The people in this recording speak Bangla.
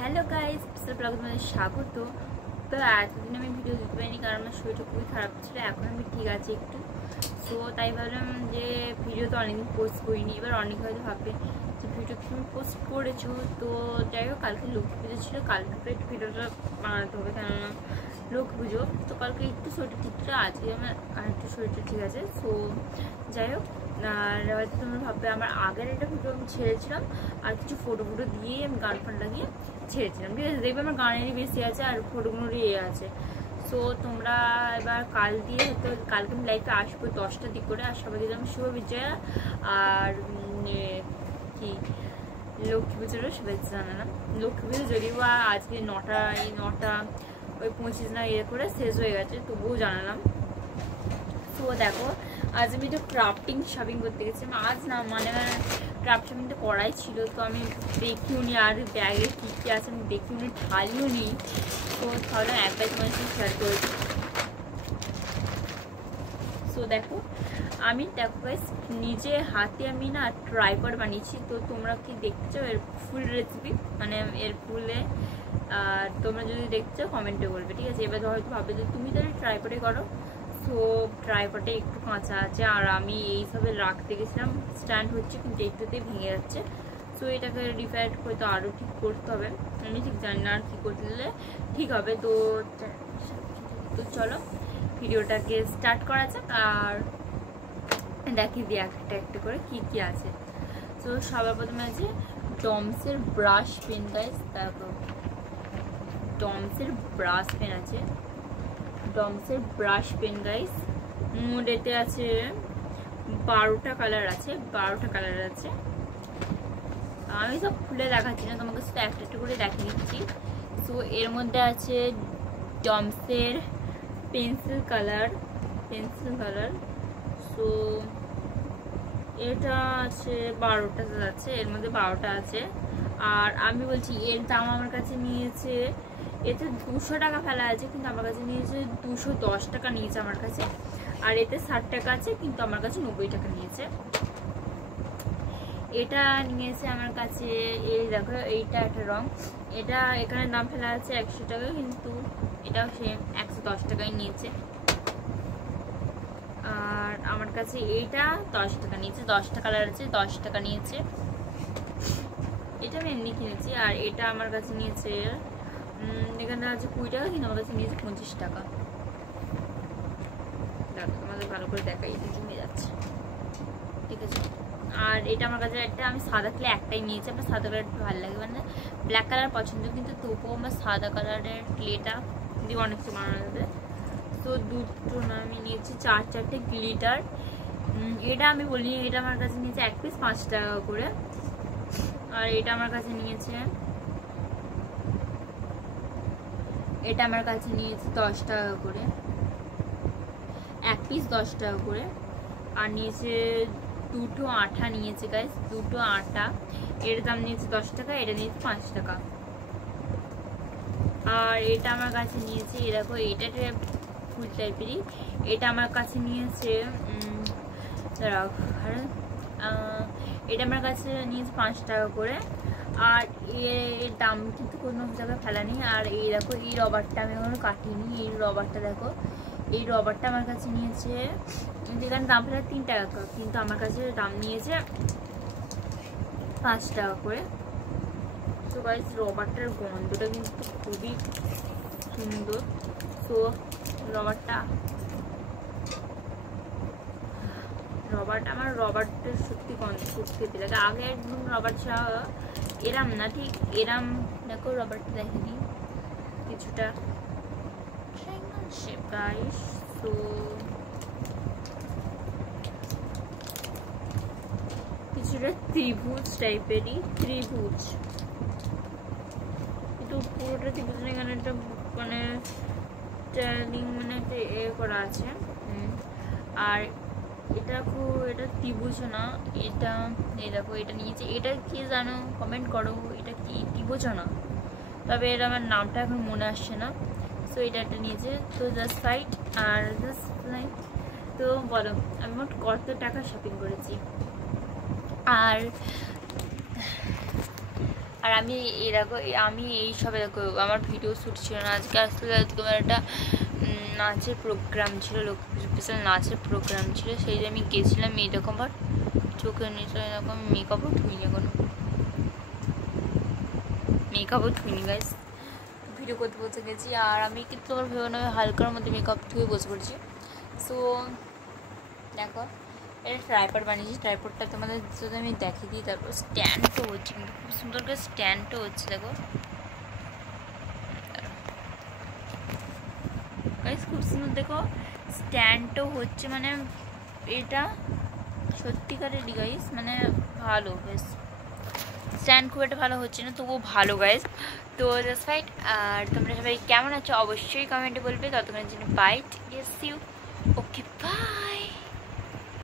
হ্যালো গাইস, ব্লগে তোমাদের স্বাগত। তো এতদিন আমি ভিডিও দিতে পারিনি কারণ আমার শরীরটা খুবই খারাপ ছিল। এখন আমি ঠিক আছে একটু, তো তাই ভাবলাম যে ভিডিও তো অনেকদিন পোস্ট করিনি। এবার অনেক হয়তো ভাববে যে ভিডিও তুমি পোস্ট করেছো। তো যাই হোক, কালকে লক্ষ্মী পুজো ছিল, কালকে তো একটু ভিডিওটা বানাতে হবে কেননা লক্ষ্মী পুজো। তো কালকে একটু শরীরটা ঠিক ছিল, আজকে আমার আর একটু শরীরটা ঠিক আছে। তো যাই হোক, আর হয়তো তোমরা ভাববে আমার আগের একটা ভিডিও আমি ছেড়েছিলাম আর কিছু ফটো দিয়ে আমি গান ফান লাগিয়ে ছেড়েছিলাম, ঠিক আছে। দেখবে আমার গানেরই বেশি আছে আর ফটোগুলোরই আছে। সো তোমরা এবার কাল দিয়ে হয়তো কালকে আমি লাইফে আসবো 10টার দিক করে। আর সবাই দিলাম শুভ বিজয়া আর কি লক্ষ্মী পুজোরও শুভেচ্ছা জানালাম। লক্ষ্মী পুজো যদিও বা আজকে 9টা ওই 25 না ইয়ে করে শেষ হয়ে গেছে, তবুও জানালাম। তো দেখো, আজ আমি একটু ক্রাফটিং শপিং করতে গেছিলাম। আজ না মানে ক্রাফট শপিংটা করাই ছিল, তো আমি দেখিও নি আর ব্যাগে কী কী আছে আমি দেখিও নি, ঠালিও নি। তো তাহলে একবার তোমার সাথে শেয়ার করেছি। সো দেখো, আমি নিজে হাতে আমি না ট্রাইপড বানিয়েছি। তো তোমরা কি দেখতে চাও এর ফুল রেসিপি, মানে এর ফুলে তোমরা যদি দেখতে চাও কমেন্টে বলবে, ঠিক আছে। এবার হয়তো ভাববে যে তুমি তাহলে ট্রাইপডে করো। তো ট্রাইপডে একটু কাঁচা আছে আর আমি এইসবে রাখতে গেছিলাম, স্ট্যান্ড হচ্ছে কিন্তু একটুতেই ভেঙে যাচ্ছে। তো এটাকে রিপেয়ার করে তো আরও ঠিক করতে হবে। আমি ঠিক জানি না আর কী করতে দিলে ঠিক হবে। তো চলো ভিডিওটাকে স্টার্ট করা যাক আর দেখিয়ে দিই একটা একটা করে কি কি আছে। তো সবার প্রথমে আছে ডমসের ব্রাশ পেন গাইস। তারপর ডমসের ব্রাশ পেন আছে, ডমসের ব্রাশ পেন গাইস। এতে আছে 12টা কালার আছে, 12টা কালার আছে। আমি সব খুলে দেখাচ্ছি না, তোমাকে শুধু একটা একটা করে দেখিয়ে দিচ্ছি। তো এর মধ্যে আছে ডমসের পেন্সিল কালার। সো এটা আছে 12টা আছে, এর মধ্যে 12টা আছে। আর আমি বলছি এর দাম আমার কাছে নিয়েছে, এতে 200 টাকা ফেলা আছে কিন্তু আমার কাছে নিয়েছে 210 টাকা নিয়েছে আমার কাছে। আর এতে 60 টাকা আছে কিন্তু আমার কাছে 90 টাকা নিয়েছে। এটা নিয়েছে আমার কাছে, এই দেখো এইটা একটা রং, এটা এখানে দাম ফেলা আছে 100 টাকা কিন্তু এটাও সেম 110 টাকায় নিয়েছে। আর আমার কাছে এইটা 10 টাকা নিয়েছে, 10টা কালার আছে, 10 টাকা নিয়েছে। এটা আমি এমনি কিনেছি। আর এটা আমার কাছে নিয়েছে এখানে আছে 20 টাকা কিন্তু আমার কাছে নিয়েছে 25 টাকা। দেখো তোমাদের ভালো করে দেখাই, এটা জমে যাচ্ছে, ঠিক আছে। আর এটা আমার কাছে একটা, আমি সাদা ক্লে একটাই নিয়েছি, আমার সাদা কালার একটু ভালো লাগে, মানে ব্ল্যাক কালার পছন্দ কিন্তু তবুও আমার সাদা কালারের ক্লেটা দিয়ে অনেক কিছু বানানো যাবে। তো দুটো না আমি নিয়েছি 4-4টে গ্লিটার। এটা আমি বলি এটা আমার কাছে নিয়েছে 1 পিস 5 টাকা করে। আর এটা আমার কাছে নিয়েছে 10 টাকা করে, 1 পিস 10 টাকা করে। আর নিয়েছে 2টো আঠা নিয়েছে গাইস, 2টো আঠা। এর দাম নিয়েছে 10 টাকা, এটা নিয়েছে 5 টাকা। আর এটা আমার কাছে নিয়েছে, এ দেখো এটা ফুল টাইপেরই, এটা আমার কাছে নিয়েছে এটা আমার কাছে নিয়েছে 5 টাকা করে। আর এর দাম কিন্তু কোনো জায়গায় ফেলা নেই। আর এই দেখো এই রবারটা আমি এখনো কাটিনি, এই রবারটা দেখো, এই রবারটা আমার কাছে নিয়েছে, যেখানে দাম ফেলা 3 টাকা কিন্তু আমার কাছে দাম নিয়েছে 5 টাকা করে। তো গাইস রবারটার গন্ধটা কিন্তু খুবই সুন্দর। তো রবারটা আমার রবারটা সত্যি গন্ধ খেতে লাগে। আগে একদম রবার চা এরাম না, ঠিক এরাম দেখো রবারটা দেখে দিই কিছুটা শেপ গাইস। তো কিছুটা ত্রিভুজ টাইপেরই, ত্রিভুজ কিন্তু পুরোটা ত্রিভুজ না, এখানে একটা মানে মানে একটা এ করা আছে। আর এটা ত্রিভুজ না, এটা এই দেখো এটা নিয়েছে, এটা কি জানো কমেন্ট করো, এটা কি ত্রিভুজ না, তবে এটা আমার নামটা এখন মনে আসছে না। সো এটা একটা নিয়েছে। তো জাস্ট ফাইট আর জাস্ট লাইক। তো বলো আমি মোট কত টাকা শপিং করেছি। আর আর আমি এরকম আমি এই সবে দেখো আমার ভিডিও শ্যুট ছিল না আজকে, আসলে আজকে আমার একটা নাচের প্রোগ্রাম ছিল, লক্ষ্মী স্পেশাল নাচের প্রোগ্রাম ছিল, সেই যে আমি গেছিলাম। এরকম আমার চোখের নিচে এরকম মেকআপও ধুইনি, এখনো মেকআপও ধুইনি গাইস, ভিডিও করতে বসে গেছি। আর আমি কিন্তু তোমার ভেবে নেবে হালকার মধ্যে মেকআপ ধুয়ে বসে পড়ছি। সো দেখো এটা ট্রাইপড বানিয়েছি, ট্রাইপডটা তোমাদের যদি আমি দেখিয়ে দিই। তারপর স্ট্যান্ডও হচ্ছে, কিন্তু খুব সুন্দর করে স্ট্যান্ডও হচ্ছে দেখো গাইস, খুব সুন্দর দেখো স্ট্যান্ডও হচ্ছে, মানে এটা সত্যিকারেরই গাইস, মানে ভালো বেশ। স্ট্যান্ড খুব একটা ভালো হচ্ছে না, তবুও ভালো গাইস। তো জাস্ট ফাইট। আর তোমরা সবাই কেমন আছো অবশ্যই কমেন্টে বলবে। ততক্ষণের জন্য বাই, ইউ, ওকে বাই।